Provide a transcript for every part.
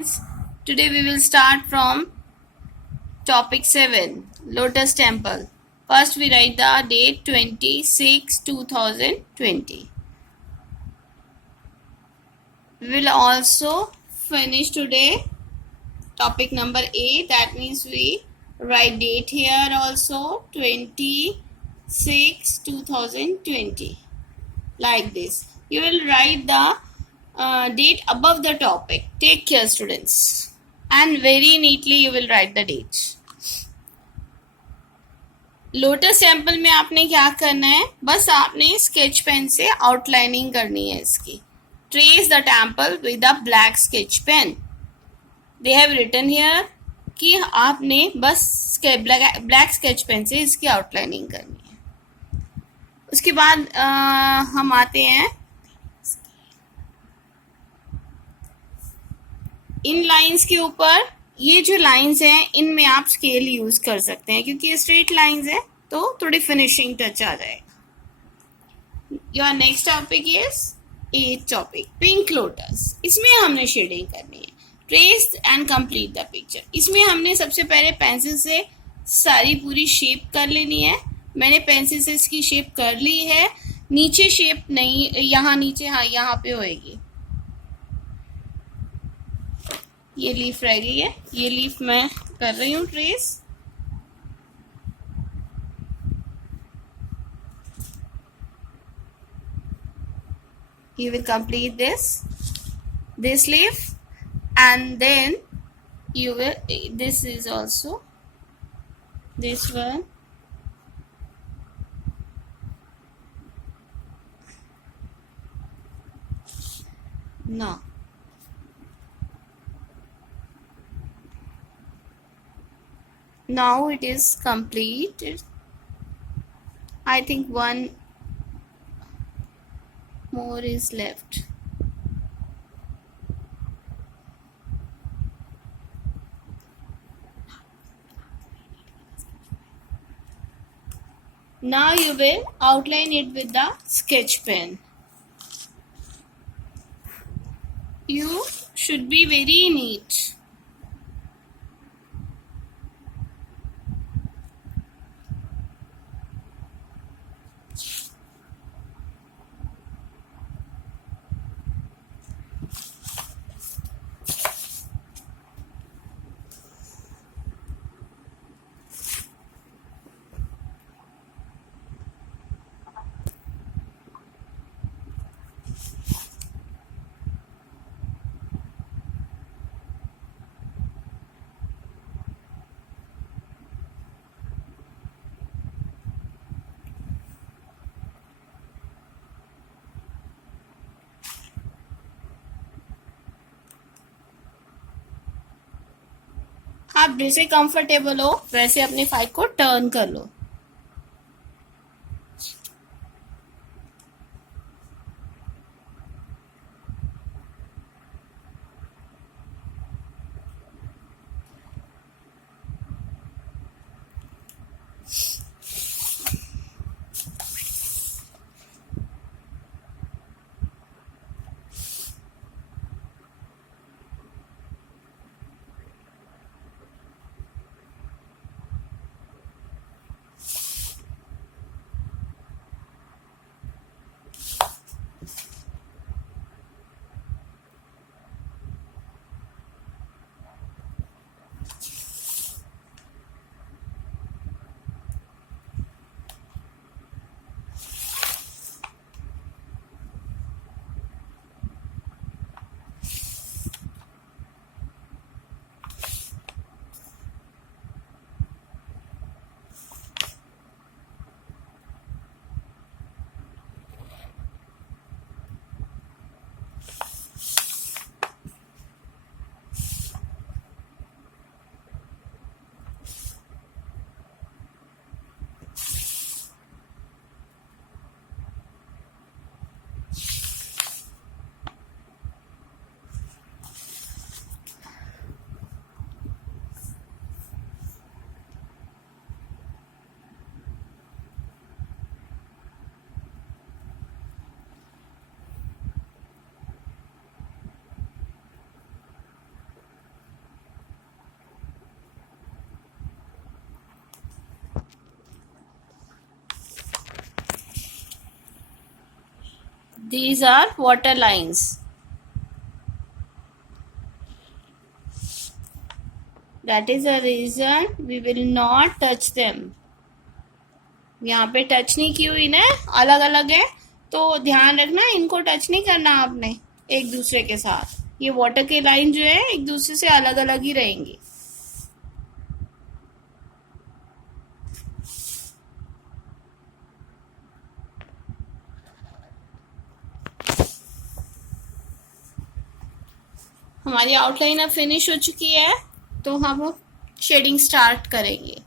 students, today we will start from topic 7, Lotus Temple. First we write the date 26/2020. We will also finish today topic number 8, that means we write date here also 26/2020, like this. You will write the date above the topic. Take care students, and very neatly you will write the date. Lotus temple में आपने क्या करना है, बस आपने sketch pen से आउटलाइनिंग करनी है इसकी. Trace the temple with a black sketch pen. They have written here कि आपने बस ब्लैक स्केच पेन से इसकी आउटलाइनिंग करनी है. उसके बाद हम आते हैं इन लाइंस के ऊपर. ये जो लाइंस हैं इनमें आप स्केल यूज कर सकते हैं क्योंकि ये स्ट्रेट लाइंस है तो थोड़ी फिनिशिंग टच आ जाएगा. Your next topic is 8th topic, pink lotus. इसमें हमने शेडिंग करनी है. Trace and complete the picture. इसमें हमने सबसे पहले पेंसिल से सारी पूरी शेप कर लेनी है. मैंने पेंसिल से इसकी शेप कर ली है. नीचे शेप नहीं, यहाँ नीचे, हाँ यहाँ पे होएगी. ये लीफ रह गई है, ये लीफ मैं कर रही हूँ trace. You will complete this leaf, and then you will, this is also this one. Now it is complete. I think one more is left. Now you will outline it with the sketch pen. You should be very neat. आप जैसे कंफर्टेबल हो वैसे अपनी फाइल को टर्न कर लो. these are water lines. That is the reason we will not touch them. यहाँ पे टच नहीं की हुई ना, अलग अलग है, तो ध्यान रखना इनको टच नहीं करना आपने एक दूसरे के साथ. ये वाटर के लाइन जो है एक दूसरे से अलग अलग ही रहेंगी. हमारी आउटलाइन अब फिनिश हो चुकी है, तो हम शेडिंग स्टार्ट करेंगे.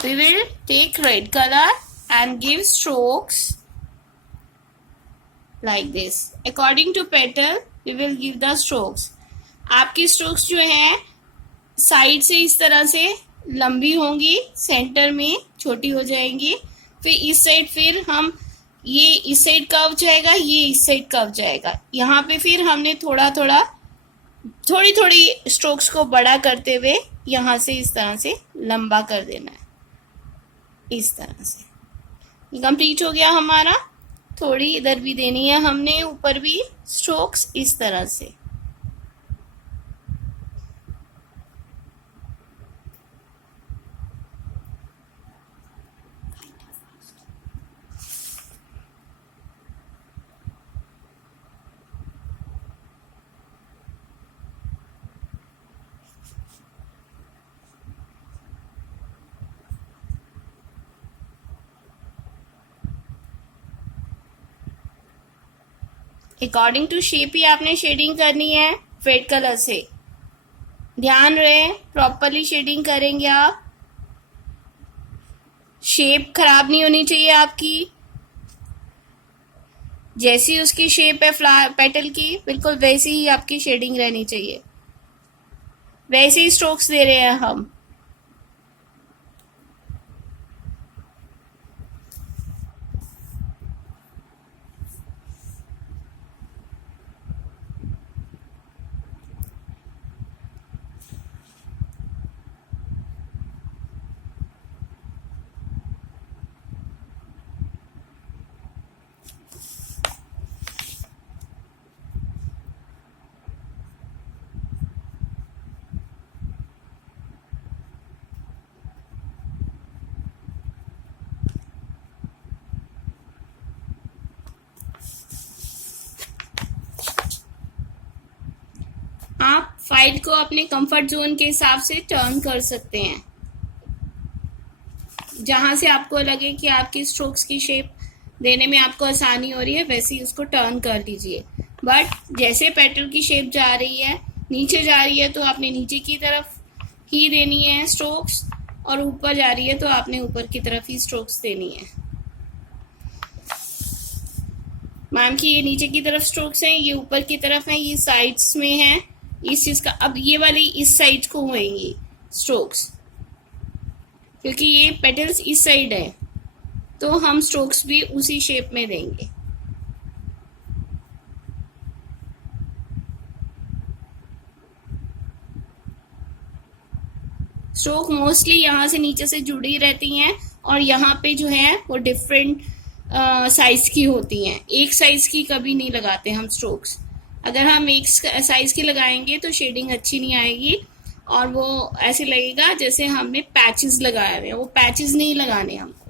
We will take red color and give strokes like this. According to petal, we will give the strokes. आपकी strokes जो हैं साइड से इस तरह से लंबी होंगी, सेंटर में छोटी हो जाएंगी. फिर इस साइड फिर हम ये इस साइड कर्व जाएगा, ये इस साइड कर्व जाएगा. यहाँ पे फिर हमने थोड़ी थोड़ी स्ट्रोक्स को बड़ा करते हुए यहाँ से इस तरह से लंबा कर देना है. इस तरह से कंप्लीट हो गया हमारा. थोड़ी इधर भी देनी है हमने, ऊपर भी स्ट्रोक्स इस तरह से. अकॉर्डिंग टू शेप ही आपने शेडिंग करनी है रेड कलर से. ध्यान रहे प्रॉपरली शेडिंग करेंगे आप. शेप खराब नहीं होनी चाहिए आपकी. जैसी उसकी शेप है फ्लावर पेटल की, बिल्कुल वैसी ही आपकी शेडिंग रहनी चाहिए. वैसे ही स्ट्रोक्स दे रहे हैं हम. आप फाइल को अपने कंफर्ट जोन के हिसाब से टर्न कर सकते हैं. जहां से आपको लगे कि आपकी स्ट्रोक्स की शेप देने में आपको आसानी हो रही है, वैसे ही उसको टर्न कर लीजिए. बट जैसे पेटल की शेप जा रही है, नीचे जा रही है, तो आपने नीचे की तरफ ही देनी है स्ट्रोक्स, और ऊपर जा रही है तो आपने ऊपर की तरफ ही स्ट्रोक्स देनी है. मैम की ये नीचे की तरफ स्ट्रोक्स हैं, ये ऊपर की तरफ हैं, ये साइड्स में हैं. इस चीज का अब ये वाली इस साइड को होंगी स्ट्रोक्स, क्योंकि ये पेटल्स इस साइड है, तो हम स्ट्रोक्स भी उसी शेप में देंगे. स्ट्रोक मोस्टली यहाँ से नीचे से जुड़ी रहती हैं, और यहाँ पे जो है वो डिफरेंट साइज की होती हैं. एक साइज की कभी नहीं लगाते हम स्ट्रोक्स. अगर हम एक साइज की लगाएंगे तो शेडिंग अच्छी नहीं आएगी, और वो ऐसे लगेगा जैसे हमने पैचेस लगाए हुए हैं. वो पैचेस नहीं लगाने हमको.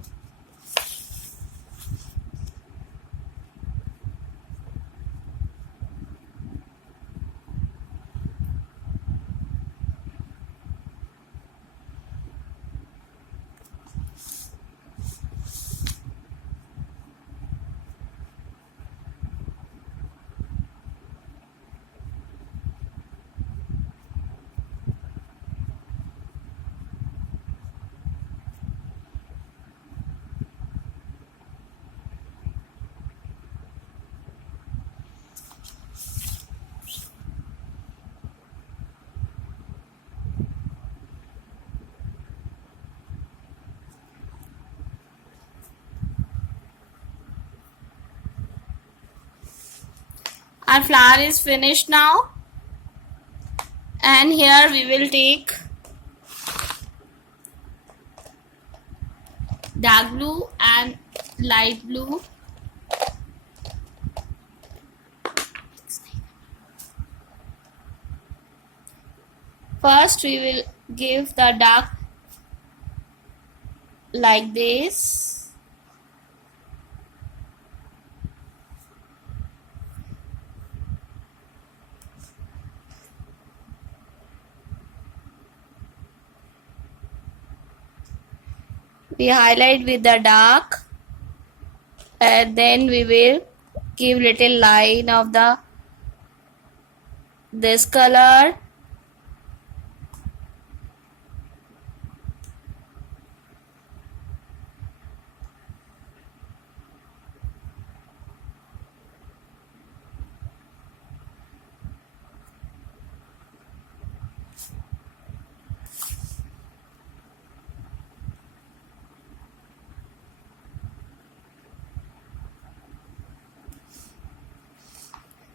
Our flower is finished now, and here we will take dark blue and light blue First we will give the dark like this. We highlight with the dark, and then we will give little line of the this color.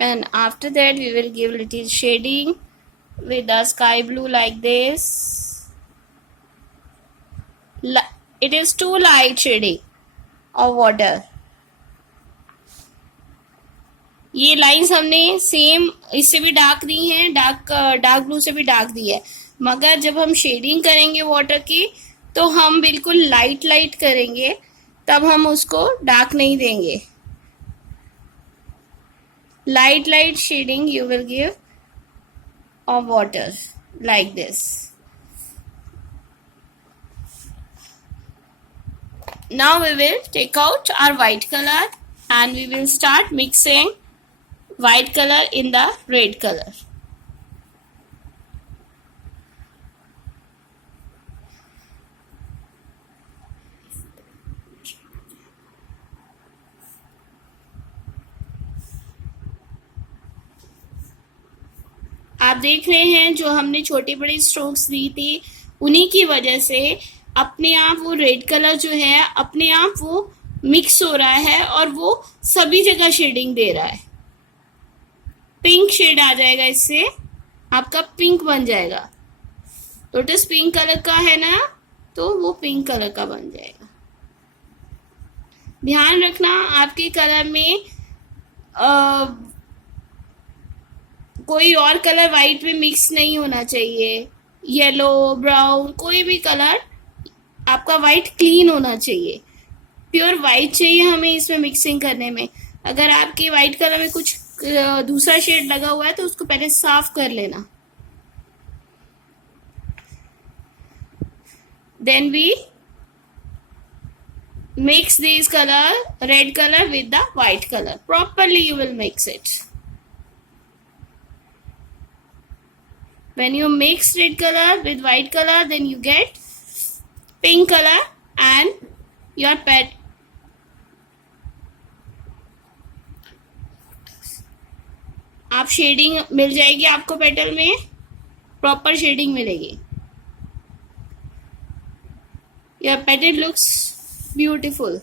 And after that we will give little shading with the sky blue like this. It is too light shading of water. ये लाइंस हमने सेम इससे भी डार्क दी हैं, dark blue से भी डार्क दी है, मगर जब हम शेडिंग करेंगे वाटर की तो हम बिल्कुल लाइट करेंगे, तब हम उसको डार्क नहीं देंगे. Light shading you will give of water like this. Now we will take out our white color and we will start mixing white color in the red color. आप देख रहे हैं जो हमने छोटी बड़ी स्ट्रोक्स दी थी, उन्हीं की वजह से अपने आप वो रेड कलर जो है अपने आप वो मिक्स हो रहा है और वो सभी जगह शेडिंग दे रहा है. पिंक शेड आ जाएगा, इससे आपका पिंक बन जाएगा. लोटस पिंक कलर का है ना, तो वो पिंक कलर का बन जाएगा. ध्यान रखना आपके कलर में कोई और कलर व्हाइट में मिक्स नहीं होना चाहिए. येलो, ब्राउन, कोई भी कलर आपका व्हाइट क्लीन होना चाहिए. प्योर व्हाइट चाहिए हमें इसमें मिक्सिंग करने में. अगर आपके व्हाइट कलर में कुछ दूसरा शेड लगा हुआ है तो उसको पहले साफ कर लेना. Then we mix this color, red color with the white color. Properly you will mix it. When you mix red color with white color, then you get pink color and your pet. आप शेडिंग मिल जाएगी आपको पेटल में, proper shading मिलेगी. Your petal looks beautiful.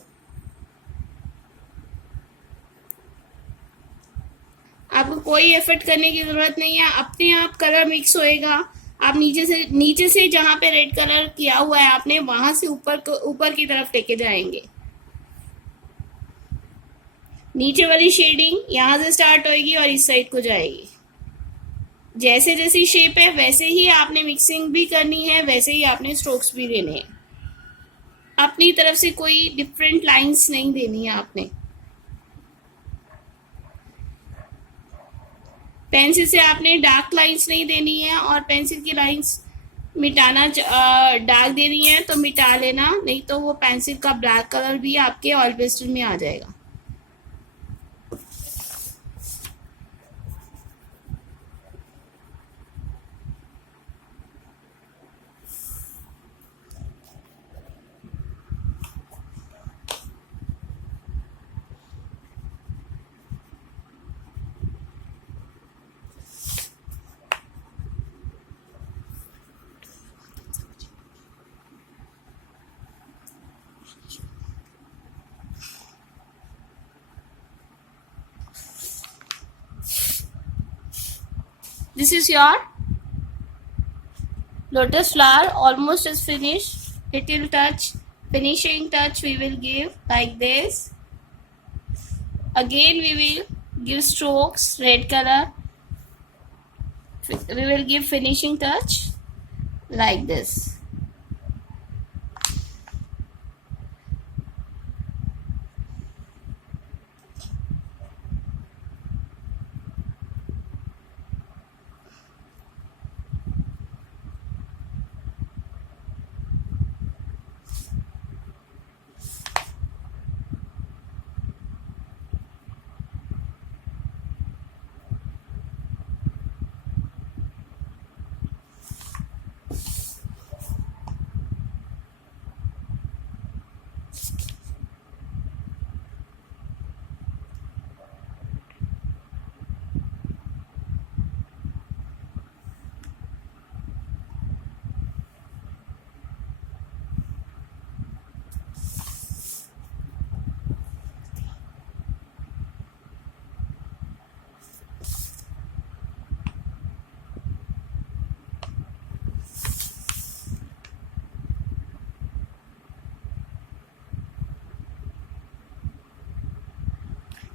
आपको कोई एफर्ट करने की जरूरत नहीं है, अपने आप कलर मिक्स होएगा. आप नीचे से जहां पे रेड कलर किया हुआ है आपने, वहां से ऊपर की तरफ लेके जाएंगे. नीचे वाली शेडिंग यहां से स्टार्ट होएगी और इस साइड को जाएगी. जैसे जैसी शेप है वैसे ही आपने मिक्सिंग भी करनी है, वैसे ही आपने स्ट्रोक्स भी देने हैं. अपनी तरफ से कोई डिफरेंट लाइंस नहीं देनी है आपने. पेंसिल से आपने डार्क लाइंस नहीं देनी है, और पेंसिल की लाइंस मिटाना डार्क देनी है तो मिटा लेना, नहीं तो वो पेंसिल का ब्लैक कलर भी आपके ऑयल पेस्टल में आ जाएगा. This is your lotus flower, almost is finished. Little touch, finishing touch we will give like this. Again we will give strokes, red color. We will give finishing touch. like this.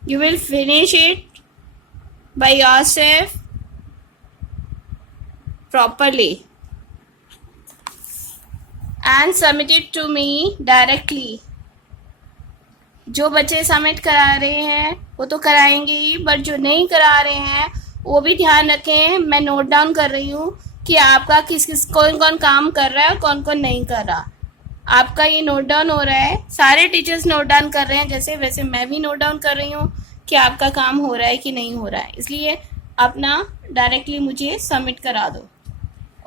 You will finish it by yourself properly and submit it to me directly. जो बच्चे सबमिट करा रहे हैं वो तो कराएंगे ही, बट जो नहीं करा रहे हैं वो भी ध्यान रखें. मैं नोट डाउन कर रही हूँ कि आपका किस किस कौन कौन काम कर रहा है और कौन कौन नहीं कर रहा. आपका ये नोट डाउन हो रहा है, सारे टीचर्स नोट डाउन कर रहे हैं जैसे, वैसे मैं भी नोट डाउन कर रही हूँ कि आपका काम हो रहा है कि नहीं हो रहा है. इसलिए अपना डायरेक्टली मुझे सबमिट करा दो.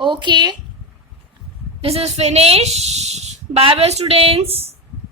Okay, this is finish. Bye bye students.